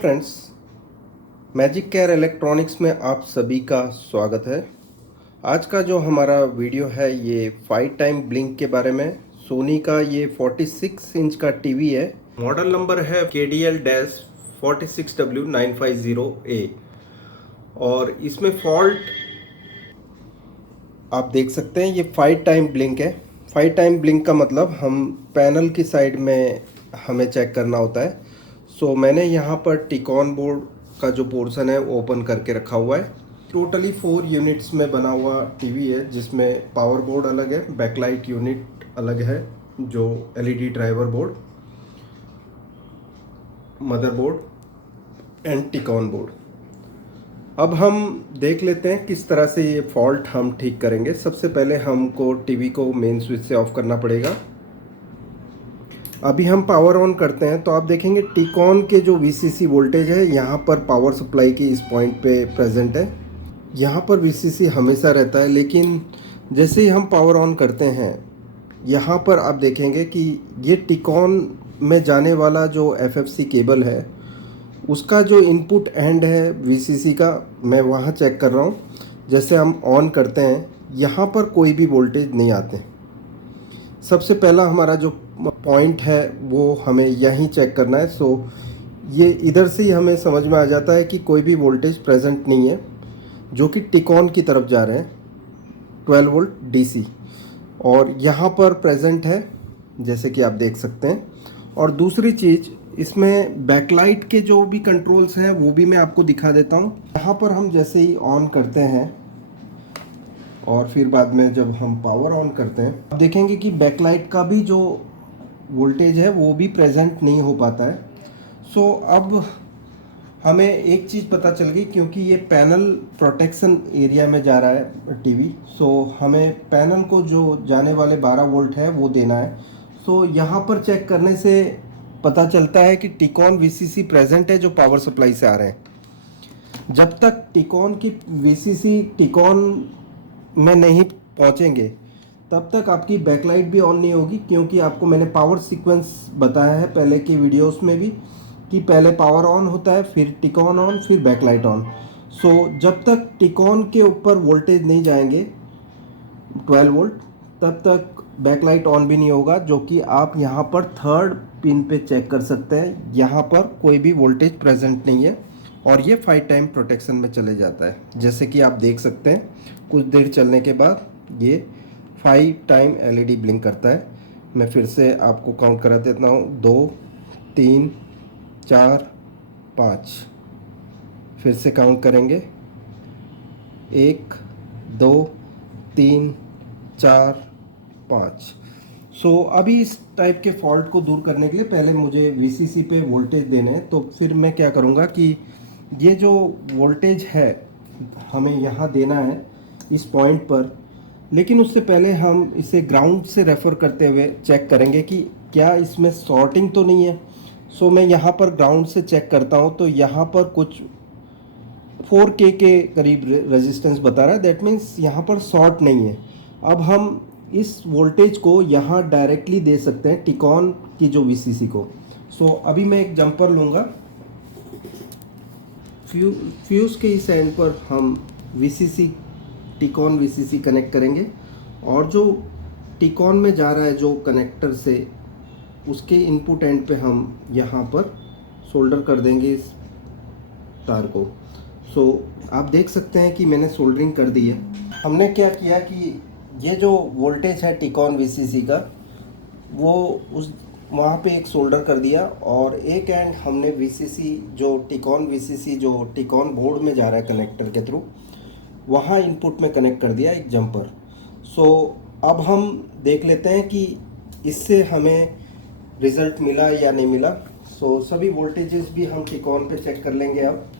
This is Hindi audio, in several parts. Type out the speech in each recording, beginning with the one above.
फ्रेंड्स, मैजिक केयर इलेक्ट्रॉनिक्स में आप सभी का स्वागत है। आज का जो हमारा वीडियो है ये 5 टाइम ब्लिंक के बारे में। सोनी का ये 46 इंच का टीवी है। मॉडल नंबर है KDL-46W950A और इसमें फॉल्ट आप देख सकते हैं। ये 5 टाइम ब्लिंक है। 5 टाइम ब्लिंक का मतलब हम पैनल की साइड में हमें चेक करना होता है। सो मैंने यहाँ पर टिकॉन बोर्ड का जो पोर्शन है वो ओपन करके रखा हुआ है। टोटली 4 यूनिट्स में बना हुआ टीवी है, जिसमें पावर बोर्ड अलग है, बैकलाइट यूनिट अलग है, जो LED driver board, motherboard and TCON board. अब हम देख लेते हैं किस तरह से ये फॉल्ट हम ठीक करेंगे। सबसे पहले हमको टीवी को मेन स्विच से ऑफ करना पड़ेगा। अभी हम पावर ऑन करते हैं तो आप देखेंगे टिकॉन के जो वीसीसी वोल्टेज है यहाँ पर पावर सप्लाई की इस पॉइंट पे प्रेजेंट है। यहाँ पर वीसीसी हमेशा रहता है, लेकिन जैसे ही हम पावर ऑन करते हैं यहाँ पर आप देखेंगे कि ये टिकॉन में जाने वाला जो एफएफसी केबल है उसका जो इनपुट एंड है वीसीसी का, मैं वहाँ चेक कर रहा हूँ। जैसे हम ऑन करते हैं यहाँ पर कोई भी वोल्टेज नहीं आते। सबसे पहला हमारा जो पॉइंट है वो हमें यहीं चेक करना है। सो ये इधर से ही हमें समझ में आ जाता है कि कोई भी वोल्टेज प्रेजेंट नहीं है, जो कि टिकॉन की तरफ जा रहे हैं 12 वोल्ट डीसी, और यहाँ पर प्रेजेंट है जैसे कि आप देख सकते हैं। और दूसरी चीज़, इसमें बैकलाइट के जो भी कंट्रोल्स हैं वो भी मैं आपको दिखा देता हूँ। यहाँ पर हम जैसे ही ऑन करते हैं और फिर बाद में जब हम पावर ऑन करते हैं, आप देखेंगे कि बैकलाइट का भी जो वोल्टेज है वो भी प्रेजेंट नहीं हो पाता है। सो अब हमें एक चीज़ पता चल गई, क्योंकि ये पैनल प्रोटेक्शन एरिया में जा रहा है टीवी। सो हमें पैनल को जो जाने वाले 12 वोल्ट है वो देना है। सो यहाँ पर चेक करने से पता चलता है कि टिकॉन वीसीसी प्रेजेंट है जो पावर सप्लाई से आ रहे हैं। जब तक टिकॉन की वीसीसी टिकॉन में नहीं पहुँचेंगे तब तक आपकी बैकलाइट भी ऑन नहीं होगी, क्योंकि आपको मैंने पावर सीक्वेंस बताया है पहले की वीडियोस में भी कि पहले पावर ऑन होता है, फिर टिकॉन ऑन, फिर बैकलाइट ऑन। सो जब तक टिकॉन के ऊपर वोल्टेज नहीं जाएंगे 12 वोल्ट, तब तक बैकलाइट ऑन भी नहीं होगा, जो कि आप यहाँ पर थर्ड पिन पे चेक कर सकते हैं। यहाँ पर कोई भी वोल्टेज प्रेजेंट नहीं है और ये 5 टाइम प्रोटेक्शन में चले जाता है। जैसे कि आप देख सकते हैं कुछ देर चलने के बाद ये 5 टाइम एलईडी ब्लिंक करता है। मैं फिर से आपको काउंट करा देता हूँ, 2 3 4 5। फिर से काउंट करेंगे, 1 2 3 4 5। सो अभी इस टाइप के फॉल्ट को दूर करने के लिए पहले मुझे वीसीसी पे वोल्टेज देने हैं। तो फिर मैं क्या करूँगा कि ये जो वोल्टेज है हमें यहाँ देना है इस पॉइंट पर, लेकिन उससे पहले हम इसे ग्राउंड से रेफ़र करते हुए चेक करेंगे कि क्या इसमें शॉर्टिंग तो नहीं है। सो मैं यहाँ पर ग्राउंड से चेक करता हूँ तो यहाँ पर कुछ 4K के करीब रेजिस्टेंस बता रहा है। दैट मीन्स यहाँ पर शॉर्ट नहीं है। अब हम इस वोल्टेज को यहाँ डायरेक्टली दे सकते हैं टिकॉन की जो वीसीसी को। सो अभी मैं एक जंपर लूँगा, फ्यूज़ के इस एंड पर हम वीसीसी टिकॉन वीसीसी कनेक्ट करेंगे, और जो टिकॉन में जा रहा है जो कनेक्टर से, उसके इनपुट एंड पे हम यहाँ पर सोल्डर कर देंगे इस तार को। सो आप देख सकते हैं कि मैंने सोल्डरिंग कर दी है। हमने क्या किया कि ये जो वोल्टेज है टिकॉन वीसीसी का, वो उस वहाँ पे एक सोल्डर कर दिया, और एक एंड हमने वीसीसी जो टिकॉन वीसीसी जो टिकॉन बोर्ड में जा रहा है कनेक्टर के थ्रू, वहाँ इनपुट में कनेक्ट कर दिया एक जंपर। सो अब हम देख लेते हैं कि इससे हमें रिज़ल्ट मिला या नहीं मिला। सो सभी वोल्टेजेस भी हम टिकॉन पे चेक कर लेंगे। अब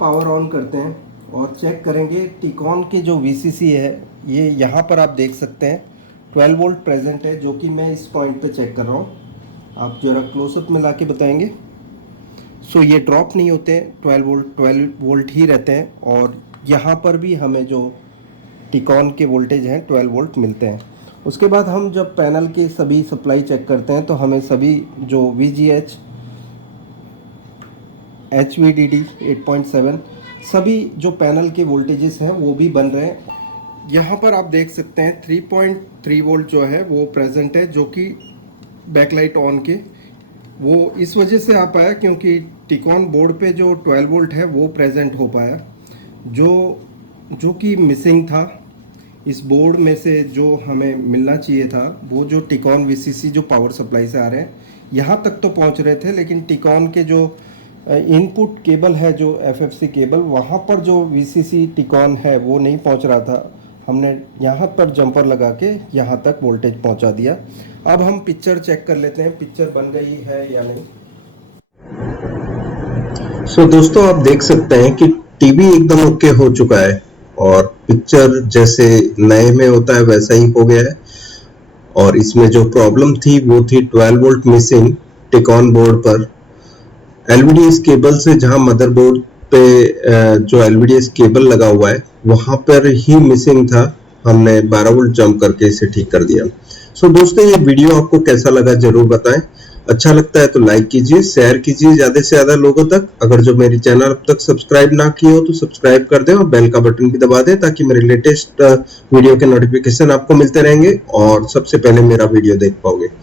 पावर ऑन करते हैं और चेक करेंगे टिकॉन के जो वीसीसी है, ये यहाँ पर आप देख सकते हैं 12 वोल्ट प्रेजेंट है, जो कि मैं इस पॉइंट पे चेक कर रहा हूँ। आप ज़रा क्लोजअप में ला के बताएंगे। सो ये ड्रॉप नहीं होते, 12 वोल्ट ही रहते हैं, और यहाँ पर भी हमें जो टिकॉन के वोल्टेज हैं 12 वोल्ट मिलते हैं। उसके बाद हम जब पैनल के सभी सप्लाई चेक करते हैं तो हमें सभी जो VGH HVDD 8.7 सभी जो पैनल के वोल्टेजेस हैं वो भी बन रहे हैं। यहाँ पर आप देख सकते हैं 3.3 वोल्ट जो है वो प्रेजेंट है, जो कि बैकलाइट ऑन के वो इस वजह से आ पाया क्योंकि टिकॉन बोर्ड पे जो 12 वोल्ट है वो प्रेजेंट हो पाया, जो कि मिसिंग था इस बोर्ड में से। जो हमें मिलना चाहिए था वो जो टिकॉन VCC जो पावर सप्लाई से आ रहे हैं यहाँ तक तो पहुँच रहे थे, लेकिन टिकॉन के जो इनपुट केबल है जो FFC केबल, वहाँ पर जो VCC टिकॉन है वो नहीं पहुँच रहा था। हमने यहाँ पर जंपर लगा के यहाँ तक वोल्टेज पहुँचा दिया। अब हम पिक्चर चेक कर लेते हैं पिक्चर बन गई है या नहीं। दोस्तों आप देख सकते हैं कि टीवी एकदम ओके हो चुका है और पिक्चर जैसे नए में होता है वैसा ही हो गया है। और इसमें जो प्रॉब्लम थी वो थी 12 वोल्ट मिसिंग टिकॉन बोर्ड पर। LVDS केबल से जहां मदरबोर्ड पे जो LVDS केबल लगा हुआ है वहां पर ही मिसिंग था। हमने 12 वोल्ट जंप करके इसे ठीक कर दिया। दोस्तों ये वीडियो आपको कैसा लगा जरूर बताएं। अच्छा लगता है तो लाइक कीजिए, शेयर कीजिए ज्यादा से ज्यादा लोगों तक। अगर जो मेरी चैनल अब तक सब्सक्राइब ना किए हो तो सब्सक्राइब कर दें और बेल का बटन भी दबा दें ताकि मेरे लेटेस्ट वीडियो के नोटिफिकेशन आपको मिलते रहेंगे और सबसे पहले मेरा वीडियो देख पाओगे।